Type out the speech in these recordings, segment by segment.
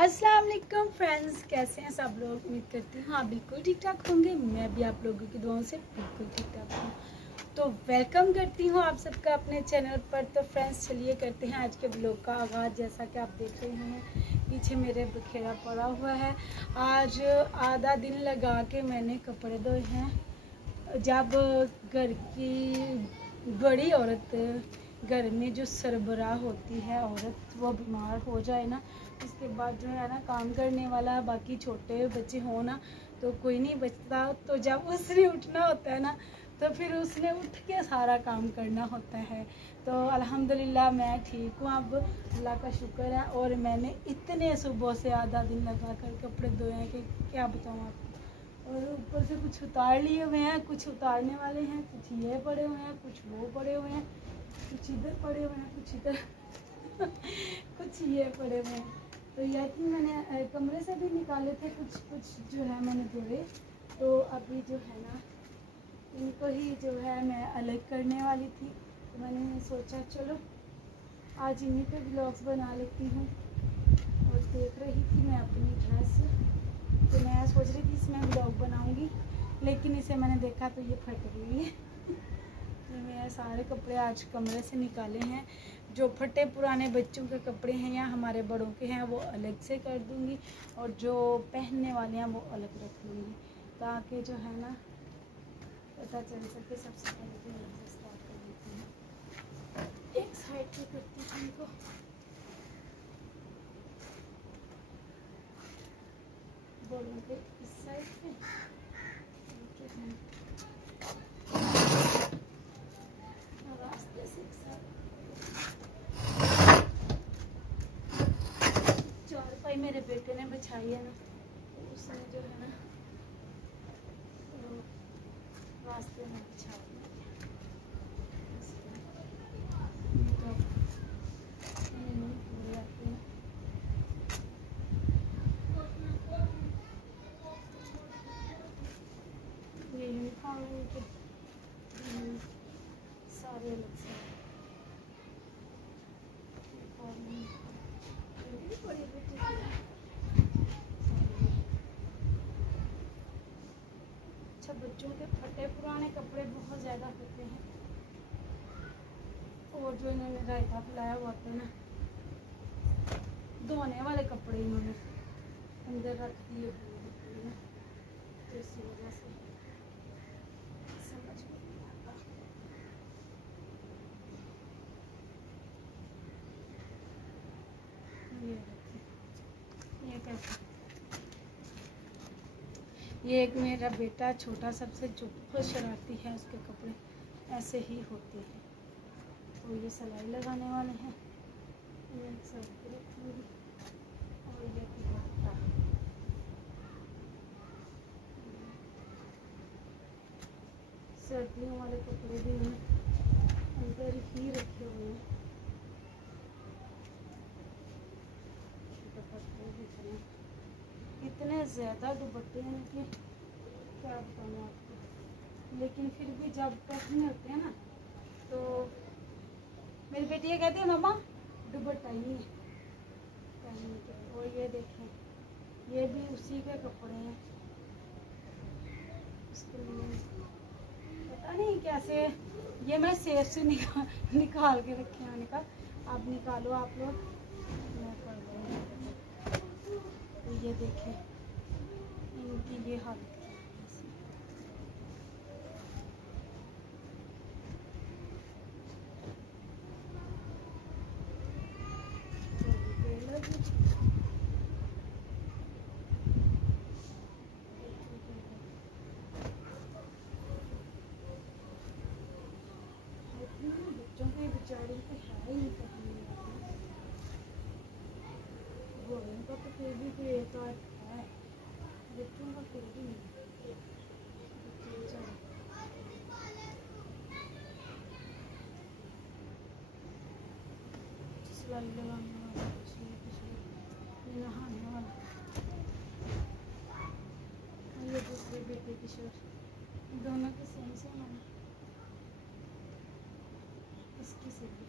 अस्सलाम वालेकुम फ्रेंड्स, कैसे हैं सब लोग। उम्मीद करती हूँ आप बिल्कुल ठीक ठाक होंगे। मैं भी आप लोगों की दुआओं से बिल्कुल ठीक ठाक हूँ। तो वेलकम करती हूँ आप सबका अपने चैनल पर। तो फ्रेंड्स चलिए करते हैं आज के ब्लॉग का आगाज़। जैसा कि आप देख रहे हैं पीछे मेरे बखेरा पड़ा हुआ है। आज आधा दिन लगा के मैंने कपड़े धोए हैं। जब घर की बड़ी औरत, घर में जो सरबराह होती है औरत, वो बीमार हो जाए ना, उसके बाद जो है ना काम करने वाला बाकी छोटे बच्चे हो ना तो कोई नहीं बचता। तो जब उसने उठना होता है ना तो फिर उसने उठ के सारा काम करना होता है। तो अल्हम्दुलिल्लाह मैं ठीक हूँ, अब अल्लाह का शुक्र है। और मैंने इतने सुबह से आधा दिन लगा कर कपड़े धोए हैं कि क्या बताऊँ आपको। और ऊपर से कुछ उतार लिए हुए हैं, कुछ उतारने वाले हैं, कुछ ये पड़े हुए हैं, कुछ वो पड़े हुए हैं, कुछ इधर पड़े हुए हैं, कुछ इधर कुछ ये पड़े हुए हैं। तो ये थी मैंने कमरे से भी निकाले थे कुछ जो है मैंने धोए। तो अभी जो है ना इनको ही जो है मैं अलग करने वाली थी। तो मैंने सोचा चलो आज इन्हीं पे ब्लॉग्स बना लेती हूँ। और देख रही थी मैं अपनी ड्रेस, तो मैं सोच रही थी इसमें ब्लॉग बनाऊँगी, लेकिन इसे मैंने देखा तो ये फट गई है। तो मैं सारे कपड़े आज कमरे से निकाले हैं। जो फटे पुराने बच्चों के कपड़े हैं या हमारे बड़ों के हैं वो अलग से कर दूंगी, और जो पहनने वाले हैं वो अलग रख लूँगी, ताकि जो है ना पता चल सके। सबसे पहले तो यहाँ से स्टार्ट कर देती हूँ, एक साइड पे करती हूँ इनको। बड़ों के इस साइड पे रास्ते से चारपाई मेरे बेटे ने बिछाई है ना, तो उसने जो है ना रास्ते में बिछा दिया। ये यूनिफॉर्म सारे अलग से बड़ी बेटी अच्छा। बच्चों के फटे पुराने कपड़े बहुत ज़्यादा होते हैं, और जो इन्होंने रायता फैलाया हुआ था ना, धोने वाले कपड़े इन्होंने अंदर रख दिए हुए हैं, तो इस वजह से समझ में नहीं आता। ये कैसे, ये एक मेरा बेटा छोटा सबसे जो बहुत शरारती है, उसके कपड़े ऐसे ही होते हैं। तो ये सिलाई लगाने वाले हैं, ये सब रखूँगी। और ये दुपट्टा, सर्दियों वाले कपड़े भी अंदर ही रखे हुए हैं। दुपट्टे भी थे, इतने ज़्यादा दुपट्टे हैं कि क्या बताऊँ आपको। लेकिन फिर भी जब पहनने होते हैं ना तो मेरी बेटी ये कहती है मम्मा दुपट्टा ही है पहनने के। और ये देखें, ये भी उसी के कपड़े हैं। उसके लिए पता नहीं कैसे ये मैं सेफ से निकाल के रखे हैं। का आप निकालो आप लोग, मैं कर दूँगी। तो ये देखें इनकी ये हालत है। बच्चों के बेचारों को है ही करने घोड़ों का तो फिर भी कोई एक आध है, बच्चों का फिर भी नहीं। सिलाई लगाने वाला, नहाने वाला, ये दूसरे बेटे की शर्ट, दोनों की सेम सेम है। इसकी से भी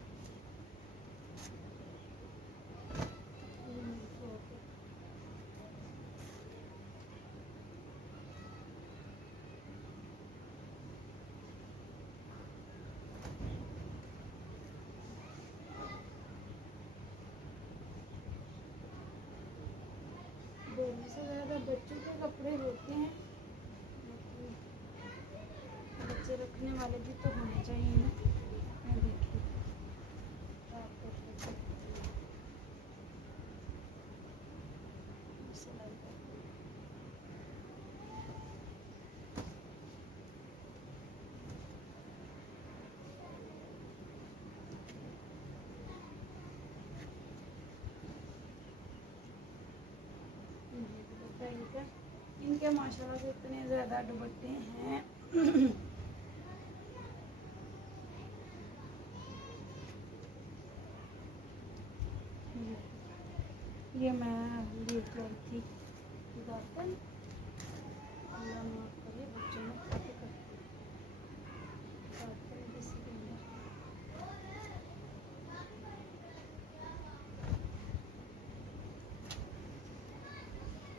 ज़रूरत से ज़्यादा बच्चों के कपड़े होते हैं, बच्चे रखने वाले भी तो होने चाहिए ना। ये देखिए सिलाई करके बताइएगा। इनके माशाल्लाह से इतने ज़्यादा दुपट्टे हैं। ये मैं लेके आई थी गार्डन, अल्लाह माफ़ करे, बच्चों में काफ़ी करती गार्डन इसी के अंदर।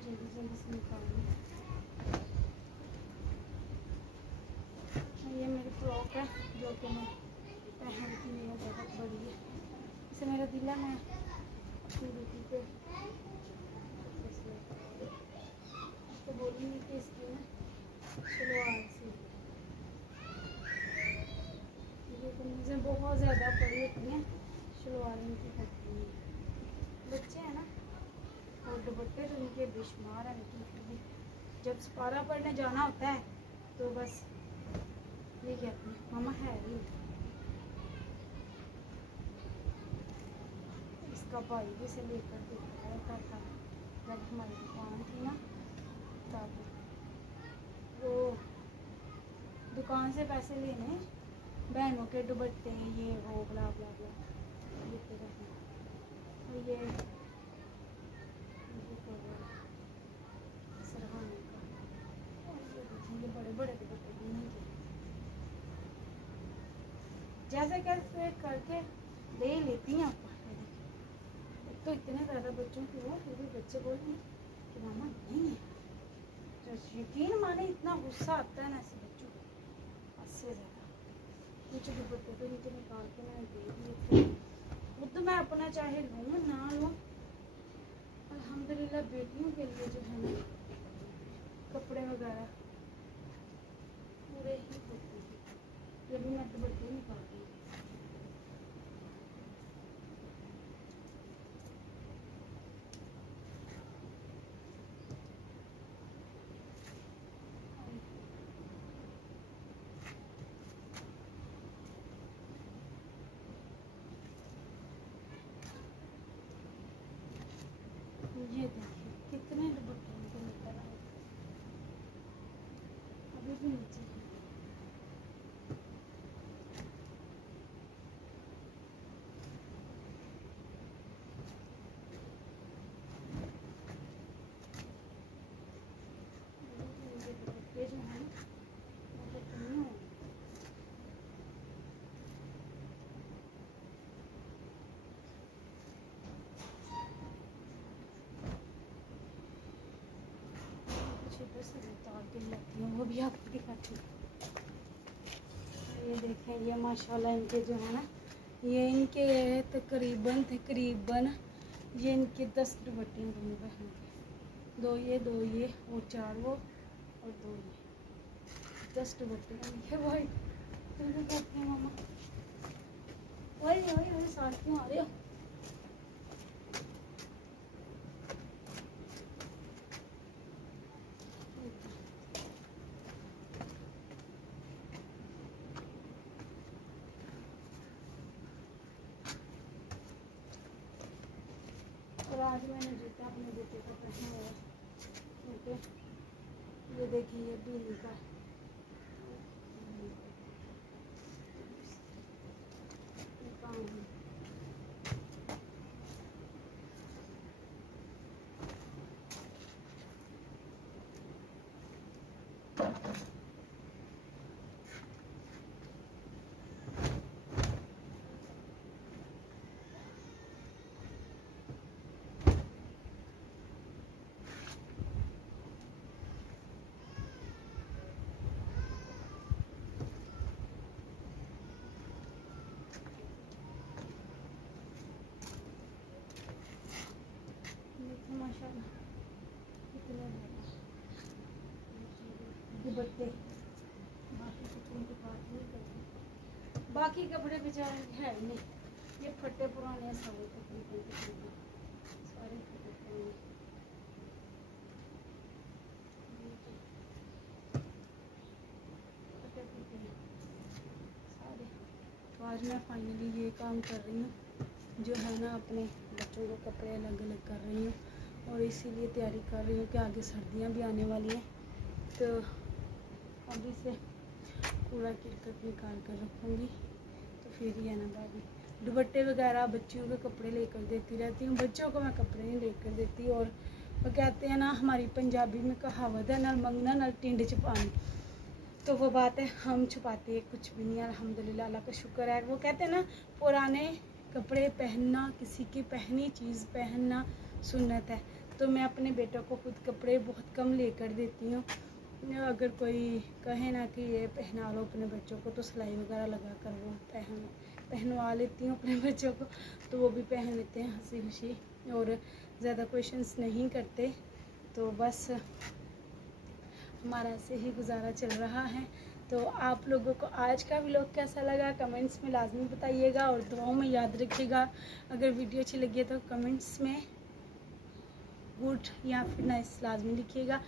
जल्दी जल्दी से निकालूँ। ये मेरी फ्रॉक है जो कि मैं पहनती, मेरा बहुत बड़ी है, इसे मेरा दिल है मैं अपनी बेटी पे तो बोलूँगी कि इसकी ना सलवार से ये कमीज़ें बहुत ज़्यादा बड़ी होती हैं, सलवार इनकी करती हैं। बच्चे हैं ना, और दुपट्टे तो इनके बेशुमार हैं, लेकिन फिर भी जब सपारा पढ़ने जाना होता है तो बस ये कहते हैं मामा है ही। इसका भाई भी से लेकर देखता रहता था जब हमारी दुकान थी ना, तब वो दुकान से पैसे लेने बहनों के दुपट्टे ये वो बला बला बला लेते रहते हैं। और ये सरहाने का, और ये देखेंगे बड़े बड़े दुपट्टे भी नहीं थे, जैसे कैसे करके ले लेती हैं आपको। तो इतने ज़्यादा बच्चों की हो, फिर भी बच्चे बोल रहे हैं कि मामा नहीं है। तो यकीन माने इतना गुस्सा आता है ना ऐसे बच्चों को, इससे ज़्यादा कुछ दुपट्टे तो नीचे निकाल के मैंने दे दिए थे। वो तो मैं अपना चाहे लूँ ना लूँ, अल्हम्दुलिल्लाह बेटियों के लिए जो है ना कपड़े वगैरह पूरे ही होते हैं। ये भी मैं दुपट्टे निकाल दूँ। ये देखिए कितने दुपट्टे इनके निकल आए, अभी भी नीचे है। दुपट्टे जो हैं वो तो कम है। छोटे से उतार के लगती हूँ, वो भी आपको दिखाती हूँ। ये देखें, ये माशाल्लाह इनके जो है ना, ये इनके तकरीबन ये इनके 10 दुपट्टे दोनों बहन के, दो ये और 4 वो और 2 ये, 10 दुपट्टे इनके। भाई तुम तो कहते हैं मामा वही साथ क्यों आ रहे हो। और आज मैंने जूता अपने बेटे को पहना हुआ है, क्योंकि ये देखिए ये बिल्ली का काम है। देखो माशाल्लाह दुपट्टे बाकी कपड़े बेचारे है नहीं, ये फटे पुराने सारे तकरीबन सारे फटे पुराने। तो आज मैं फाइनली ये काम कर रही हूँ, जो है ना अपने बच्चों को कपड़े अलग अलग कर रही हूँ, और इसीलिए तैयारी कर रही हूँ कि आगे सर्दियाँ भी आने वाली हैं। तो अभी से पूरा किरकट निकाल कर रखूँगी, तो फिर ही है ना भाभी। दुपट्टे वगैरह बच्चियों के कपड़े लेकर देती रहती हूँ, बच्चों को मैं कपड़े नहीं लेकर देती। और वो कहते हैं ना, हमारी पंजाबी में कहावत है, नल मंगना नल टिंड च पानी, तो वो बात है, हम छुपाते कुछ भी नहीं, अल्हम्दुलिल्लाह, अल्लाह का शुक्र है। वो कहते हैं ना, पुराने कपड़े पहनना, किसी की पहनी चीज़ पहनना सुन्नत है। तो मैं अपने बेटों को खुद कपड़े बहुत कम लेकर देती हूँ। अगर कोई कहे ना कि ये पहना लो अपने बच्चों को, तो सिलाई वगैरह लगा कर वो पहनवा लेती हूँ अपने बच्चों को, तो वो भी पहन लेते हैं हंसी खुशी, और ज़्यादा क्वेश्चंस नहीं करते। तो बस हमारा ऐसे ही गुजारा चल रहा है। तो आप लोगों को आज का व्लॉग कैसा लगा कमेंट्स में लाजमी बताइएगा, और दुआओं में याद रखिएगा। अगर वीडियो अच्छी लगी है तो कमेंट्स में गुड या फिर नाइस लाजमी लिखिएगा,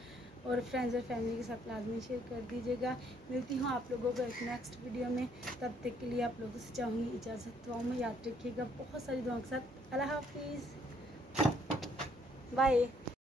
और फ्रेंड्स और फैमिली के साथ लाजमी शेयर कर दीजिएगा। मिलती हूँ आप लोगों को एक नेक्स्ट वीडियो में, तब तक के लिए आप लोगों से चाहूँगी इजाज़त। दुआओं में याद रखिएगा, बहुत सारी दुआओं के साथ। अल्लाह हाफिज़, बाय।